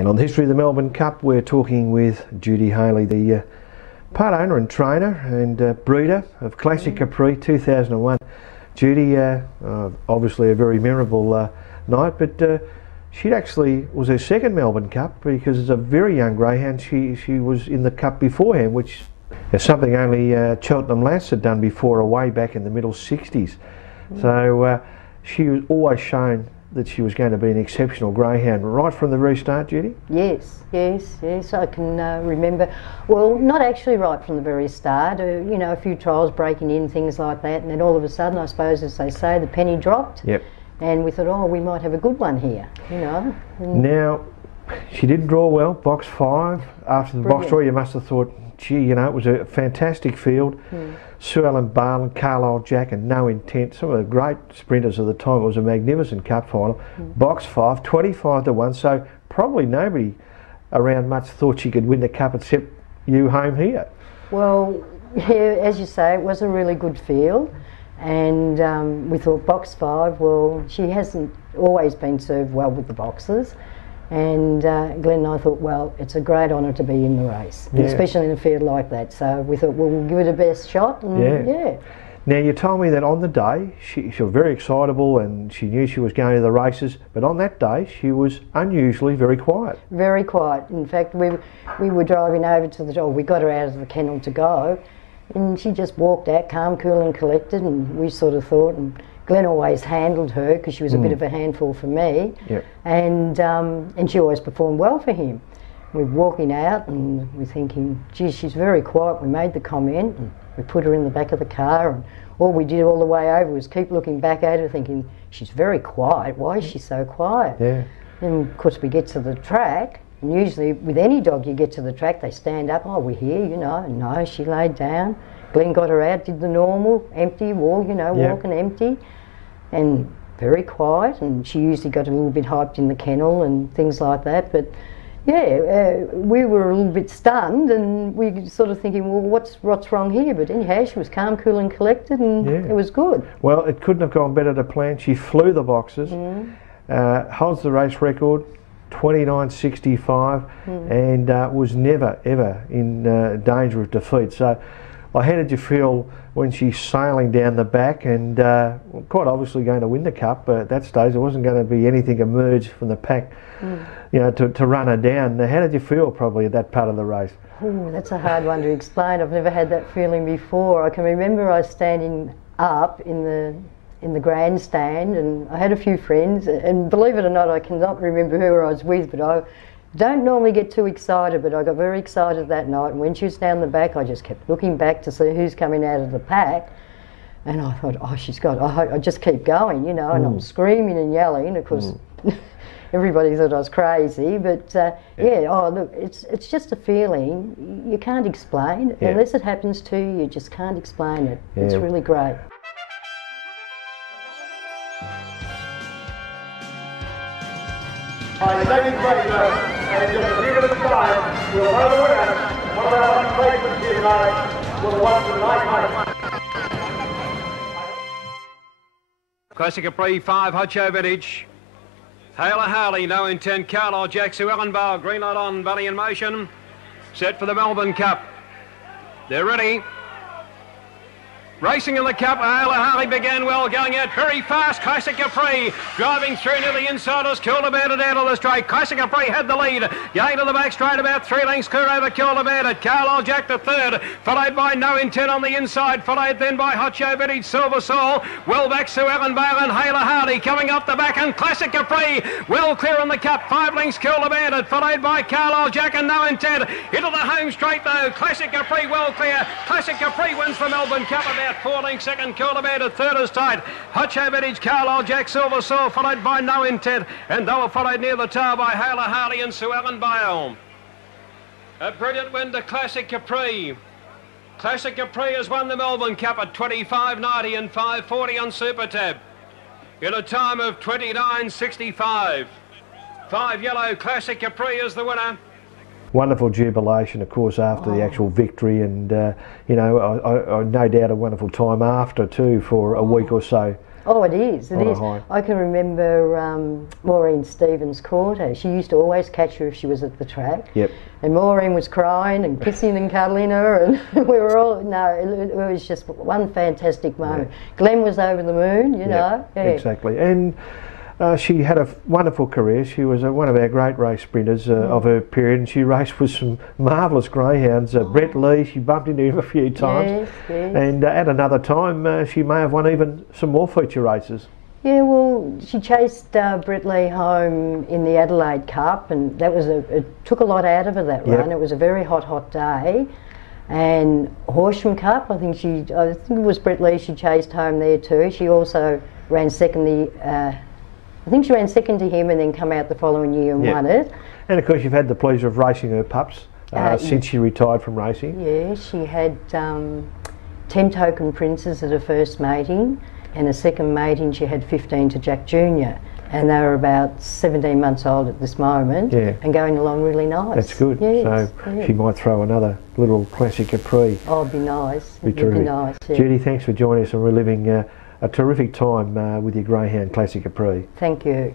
And on the history of the Melbourne Cup, we're talking with Judy Haley, the part owner and trainer and breeder of Classic Capri 2001. Judy, obviously a very memorable night, but she actually was her second Melbourne Cup because as a very young greyhound she was in the Cup beforehand, which is something only Cheltenham Lass had done before, way back in the middle 60s. So she was always shown that she was going to be an exceptional greyhound right from the restart, Judy? Yes, I can remember. Well, not actually right from the very start, you know, a few trials breaking in, things like that, and then all of a sudden, I suppose, as they say, the penny dropped. Yep. And we thought, oh, we might have a good one here, you know. Now, she did draw well, box 5. After the box draw, you must have thought, gee, you know, it was a fantastic field. Sue Ellen Barlin, Carlisle Jack and No Intent, some of the great sprinters of the time. It was a magnificent cup final. Box 5, 25 to 1, so probably nobody around much thought she could win the cup except you home here. Well, yeah, as you say, it was a really good field, and we thought box 5, well, she hasn't always been served well with the boxes. And Glenn and I thought, well, it's a great honour to be in the race, especially in a field like that. So we thought, well, we'll give it a best shot. And yeah. Now, you told me that on the day, she was very excitable and she knew she was going to the races, but on that day, she was unusually very quiet. Very quiet. In fact, we were driving over to the door. We got her out of the kennel to go, and she just walked out, calm, cool and collected, and we sort of thought, and Glenn always handled her because she was a bit of a handful for me, and she always performed well for him. We're walking out and we're thinking, gee, she's very quiet. We made the comment and we put her in the back of the car, and all we did all the way over was keep looking back at her thinking, she's very quiet, why is she so quiet? And of course we get to the track, and usually with any dog you get to the track, they stand up, oh, we're here, you know. And no, she laid down. Glenn got her out, did the normal, empty, walk, you know, walk and empty. And very quiet, and she usually got a little bit hyped in the kennel and things like that. But yeah, we were a little bit stunned, and we were sort of thinking, well, what's wrong here? But anyhow, she was calm, cool and collected, and it was good. Well, it couldn't have gone better to plan. She flew the boxes, holds the race record, 29.65, and was never, ever in danger of defeat. So, well, how did you feel when she's sailing down the back and quite obviously going to win the cup? But at that stage, there wasn't going to be anything emerge from the pack, you know, to run her down. Now, how did you feel probably at that part of the race? Oh, that's a hard one to explain. I've never had that feeling before. I can remember I was standing up in the grandstand, and I had a few friends, and believe it or not, I cannot remember who I was with, but I don't normally get too excited, but I got very excited that night, and when she was down the back, I just kept looking back to see who's coming out of the pack, and I thought, oh, she's got, I just keep going, you know, and I'm screaming and yelling. Of course, everybody thought I was crazy, but yeah, oh, look, it's just a feeling you can't explain. Unless it happens to you, you just can't explain it. It's really great. By second place, and just a few minutes time, we'll know the winner. One of our placements here tonight will watch the night. Classic Capri 5, Hutcho Vintage. Taylor Harley, No Intent, Carlisle Jack, Sue Ellen Barlin, green light on, belly in motion. Set for the Melbourne Cup. They're ready. Racing in the Cup, Taylor Harley began well, going out very fast. Classic Capri driving through near the insiders, Kilda Bandit out of the straight. Classic Capri had the lead, going to the back straight about 3 lengths clear over Kilda Bandit. Carlisle Jack the third, followed by No Intent on the inside, followed then by Hutcho Vintage, Silver Soul. Well back Sue Ellen Barlin, Taylor Harley coming up the back, and Classic Capri well clear on the Cup. 5 lengths Kilda Bandit, followed by Carlisle Jack and No Intent. Into the home straight though, Classic Capri well clear. Classic Capri wins the Melbourne Cup about 4 lengths second, Kilda Bandit third is tight. Hutcho Vintage, Carlisle Jack, Silver Soul, followed by No Intent, and they were followed near the tail by Taylor Harley and Sue Ellen Barlin. A brilliant win to Classic Capri. Classic Capri has won the Melbourne Cup at 25.90 and 5.40 on Super Tab in a time of 29.65. 5 yellow, Classic Capri is the winner. Wonderful jubilation, of course, after the actual victory, and you know, I no doubt a wonderful time after too for a week or so. Oh, it is. It On a is. high. I can remember Maureen Stevens' quarter. She used to always catch her if she was at the track. Yep. And Maureen was crying and kissing and cuddling her, and we were all, no, it was just one fantastic moment. Glenn was over the moon, you know. Yeah. Exactly. And she had a wonderful career. She was one of our great race sprinters of her period, and she raced with some marvellous greyhounds. Brett Lee, she bumped into him a few times. Yes. And at another time, she may have won even some more feature races. Yeah, well, she chased Brett Lee home in the Adelaide Cup, and that was it took a lot out of her, that run. It was a very hot day. And Horsham Cup, I think it was Brett Lee she chased home there too. She also ran second I think she ran second to him and then come out the following year and won it. And of course you've had the pleasure of racing her pups since she retired from racing. Yeah, she had 10 token princes at her first mating, and a second mating she had 15 to Jack Jr. And they were about 17 months old at this moment and going along really nice. That's good. Yes, so she might throw another little classic Capri. Oh, it'd be nice. It'd be nice. Yeah. Judy, thanks for joining us and reliving a terrific time with your Greyhound Classic Capri. Thank you.